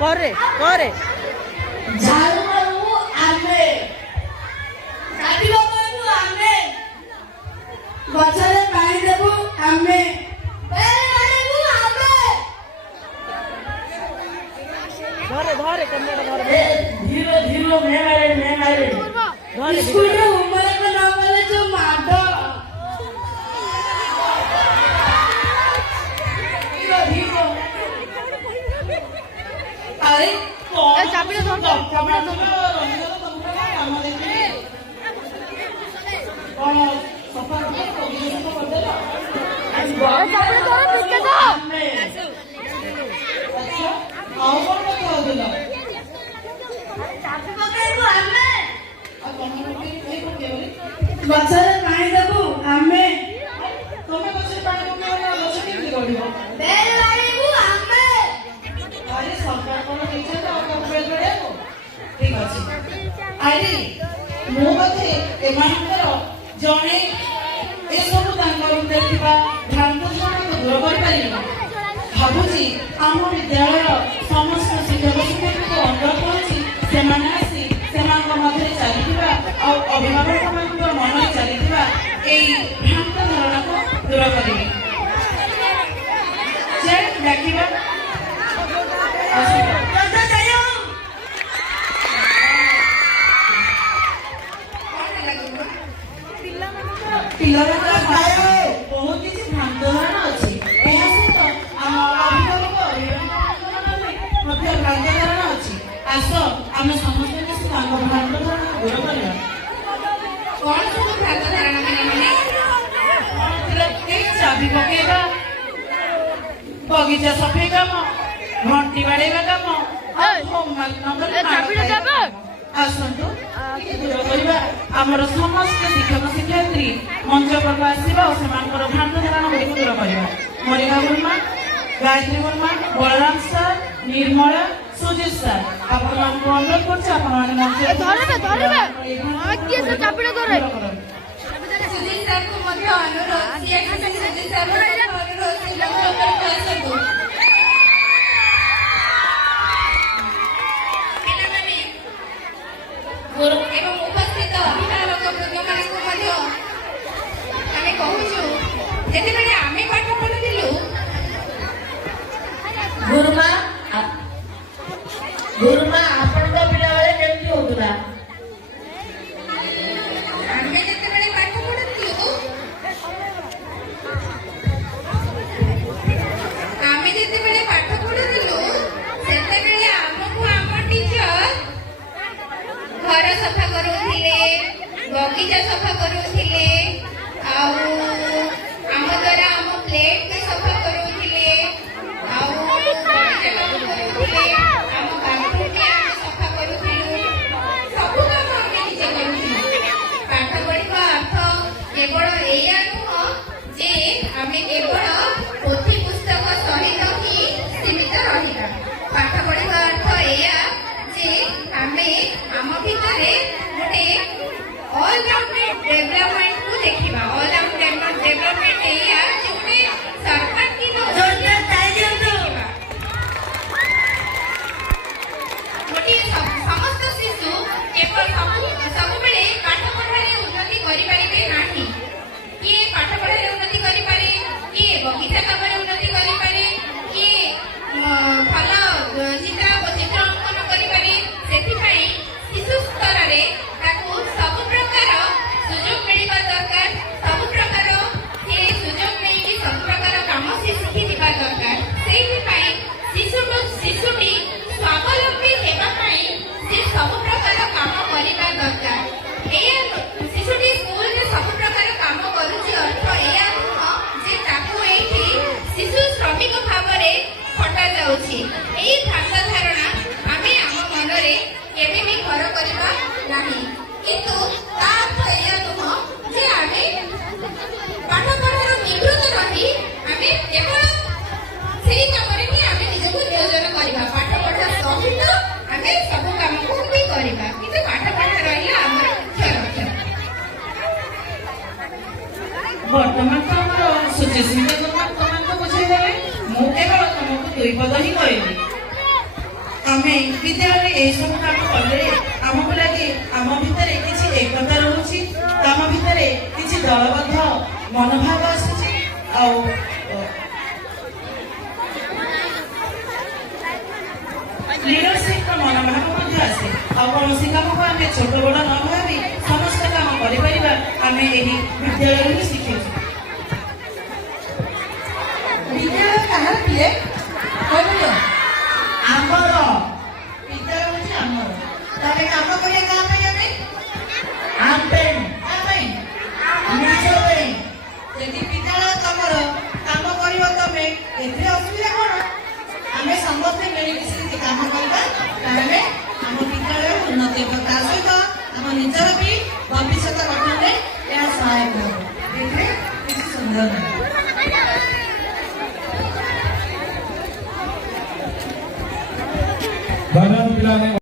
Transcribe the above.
करे करे झाड़ू मारू आमे काटी लगेबू आमे गछरे पानी देबू आमे बेल मारेबू आमे धरे धरे कन्नड़ धरे धीरे धीरे मैं मारे धरे स्कूल रे होमवर्क न कले जो माडो धीरे धीरे अरे ए चाबड़ी धर चाबड़ी धर काम देखि कोन सफर को कर देला ए चाबड़ी धर बिस्के दो अच्छा आओ कोन को देला चाबी पकड़बू आमे आ तमरो के को केवली गछरे पानी देबू आमे तमे गछरे पानी पकड़ना गछ केमि गडिबो बेल मारिबू आमे अरे सरकार कोन नीचे तो बेल मारिबो ठीक अछि अरे मो कथे एमानकर जणे ए सब तांकर देखिबा भ्रांत धारणा को दूर कर पारिबा भाबुची आम विद्यालय समस्त शिक्षक शिक्षक अनुरोध करछि सेमाने आसी सेमानक मध्य चलिथिबा और अभिभावक ମାନଙ୍କ मन चलिथिबा एई भ्रांत धारणा को दूर करिबे जे डाकिबा दादा जायो पिलामानक गायो बहुत किछि भ्रांत धारणा अछि एहा सहित हम अभिभावक मध्य भ्रांत धारणा अछि आस आमे समस्त मिसि तांक भ्रांत धारणा दूर करिबा कोन सब भ्रांत धारणा माने चाबी पकेबा बगीचा सफाई काम घंटी बाड़ेबा काम होमवर्क नंबर चाबड़ी देबो आसंतु दूर करिबा हमर समस्त शिक्षक शिक्षयित्री मंच पर आसीबा और सेमानकर भ्रांत धारणा गुडी दूर करिबा मरिका गुरुमा गायत्री गुरुमा बलराम सर निर्मला सुजित सर आपण मानको अनुरोध करछ आपण माने मंच धरबे आगे से चाबड़ी धरे सुजित सर को मध्य अनुरोध सिया खाते सुजित सर को अनुरोध से मंच पर आसंतु गुरु एवं उपस्थित अभिभावक बृंदମାନଙ୍କୁ ମଧ୍ୟ ଆମେ କହୁଛୁ ଯେତେବେଳେ ଆମେ ପାଠ ପଢୁଥିଲୁ ଗୁରୁମା ଆପଣଙ୍କ ପିଲାବେଳେ କେମିତି ହଉଥିଲା ଆମେ ଯେତେବେଳେ ପାଠ ପଢୁଥିଲୁ ସେତେବେଳେ ଆମକୁ ଆମ ଟିଚର घर सफा करूथिले बगीचा सफा करूथिले आउ आम द्वारा आम प्लेट में सफा करूथिले आउ बगीचा सफा करूथिले आम बाथरूम में आम सफा करूथिलु सब काम हम निजे करूथिलु पाठ पढ़िबा अर्थ केवल एया नुह जे आमे केवल पोथी पुस्तक सहित ही सीमित रहिबा पाठ पढ़िबा अर्थ एया जे आमे आम भितरे गोटे ऑल राउंड डेवलपमेंट को देखिबा ऑल राउंड डेवलपमेंट एया जोटे सरकार की योजना चाहिए देखिबा गोटे समस्त शिशु केवल सब बेले पाठ पढ़ारे उन्नति करि परिबे नाही किए पाठ पढ़ारे उन्नति करि पारे किए बगीचा कामरे उन्नति करि पारे किए भल चित्र अंकन करि पारे सेथि शिशु स्तर रे ताकू सब प्रकार सुजोग मिलिबा दरकार सब प्रकार से सुजोग मिलि सब प्रकार काम से शिखि दिबा दरकार सेहि पई शिशुटी स्वावलंबी हेबा पई से सब प्रकार काम करिबा दरकार ए शिशुटी स्कूल रे सब प्रकार काम करूची अर्थ एया नुह जे ताकू एठी शिशु श्रमिक भावरे खटा जाउची एई भाषा धारणा आमे आम मनरे केबे भी घर करिबा नाही किंतु ता अर्थ एया नुह जे आमे पाठ पढ़ार निवृत्त रही आमे केवल सेही कामरे ही आमे निजको नियोजन करिबा पाठ पढ़ा सहित आमे सब काम को भी करिबा किंतु पाठ पढ़ा रहिला हमर मुख्य लक्ष्य वर्तमान तो हमर सुचिस्मिता को बुझाई देले मु केवल तुमको दुई पद ही कहबी आमे विद्यालय ए सब काम कले आमको लगे आम भितर किसी एकता रोचे आम भितर किसी दलबद्ध मनोभाव आसुची लीडरशिप मनोभाव आसे कौन काम को आम छोट बड़ न भावी समस्त काम करें विद्यालय ही शिखु विद्यालय कहाँ थिए कहलियो आमर विद्यालय होची आमर तबे काम करे का पे आम पे आमे निज पे यदि विद्यालय तमर काम करियो तमे एथे असुविधा कोन आमे समस्त मिली मिसी काम करबा ताले हम विद्यालय उन्नति हेबा ता सहित हम निजर भी भविष्य गठन रे या सहायक हो एथे किछि सुंदर नहीं धन्यवाद पिलाने